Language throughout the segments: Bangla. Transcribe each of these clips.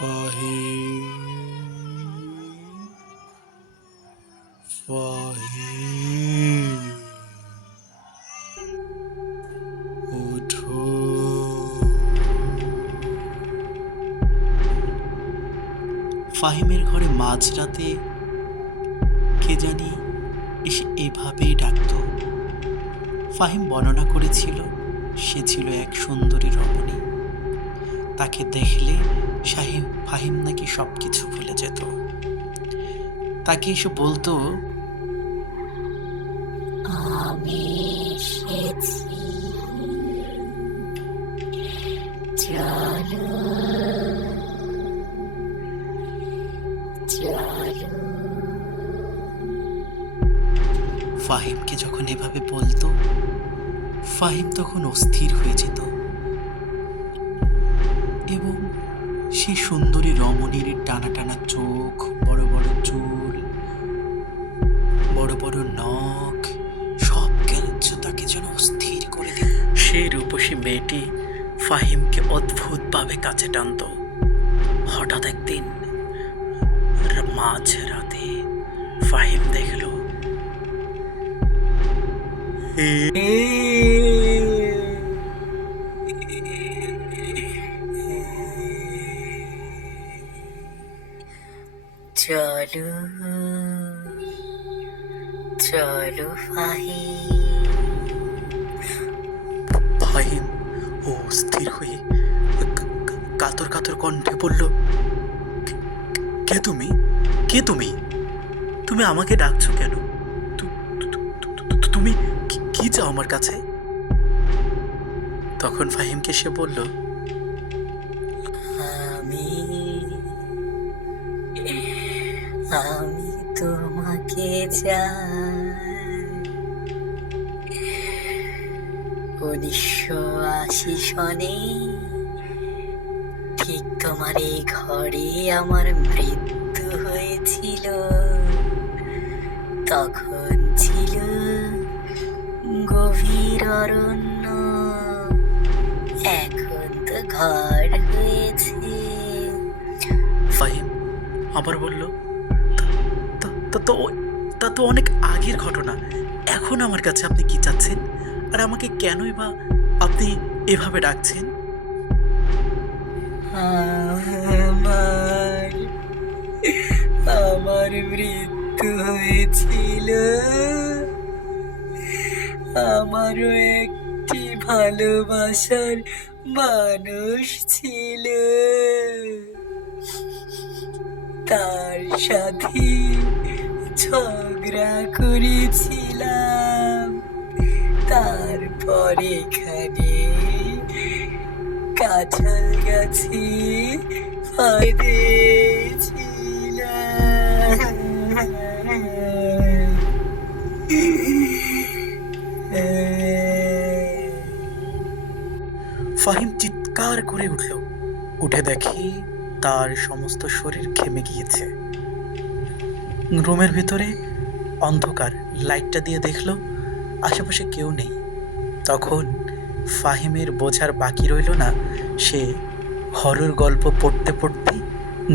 ফাহিম, ফাহিম, ওঠো। ফাহিমের ঘরে মাঝরাতে কে জানি এসে এভাবেই ডাকত। ফাহিম বর্ণনা করেছিল সে ছিল এক সুন্দরী রমণী। তাকে দেখলে ফাহিম নাকি সবকিছু ভুলে যেত। তাকে এসে বলতো, আমি এসেছি, চলো চলো। ফাহিমকে যখন এভাবে বলতো, ফাহিম তখন অস্থির হয়ে যেত এবং সেই সুন্দরী রমণীর টানা টানা চোখ, বড় বড় চুল, বড় বড় নখ, সব কিছু তাকে যেন অস্থির করে দিত। সেই রূপসী মেয়েটি ফাহিমকে অদ্ভুতভাবে কাছে টানত। হঠাৎ একদিন মাঝ রাতে ফাহিম দেখল চলো চলো ফাহিম। ফাহিম ও স্থির হয়ে কাতর কাতর কণ্ঠে বলল, কে তুমি? কে তুমি? তুমি আমাকে ডাকছো কেন? তুমি কি চাও আমার কাছে? তখন ফাহিমকে সে বলল, আমি আমি তোমাকে চাই। 1980 সনে ঠিক তোমার এই ঘরে আমার মৃত্যু হয়েছিল। তখন ছিল গভীর অরণ্য, এখন তো ঘর হয়েছে। ফাহিম আবার বলল, তা তো অনেক আগের ঘটনা। এখন আমার কাছে আপনি কি চাচ্ছেন? আর আমাকে কেনই বা আপনি এভাবে ডাকছেন? আমার আমার মৃত্যু হয়েছিল। আমারও একটি ভালোবাসার মানুষ ছিল, তার সাথে ঝগড়া করেছিলাম। তারপর এখানে কাঁঠাল গাছে ফাঁদ দিয়েছিলাম। ফাহিম চিৎকার করে উঠল। উঠে দেখি তার সমস্ত শরীর ঘেমে গিয়েছে। রুমের ভিতরে অন্ধকার। লাইটটা দিয়ে দেখলো আশেপাশে কেউ নেই। তখন ফাহিমের বোঝার বাকি রইল না সে হরর গল্প পড়তে পড়তে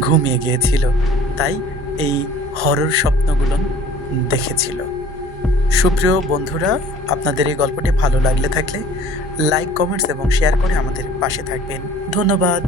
ঘুমিয়ে গিয়েছিল, তাই এই হরর স্বপ্নগুলো দেখেছিল। সুপ্রিয় বন্ধুরা, আপনাদের এই গল্পটি ভালো লাগলে থাকলে লাইক, কমেন্টস এবং শেয়ার করে আমাদের পাশে থাকবেন। ধন্যবাদ।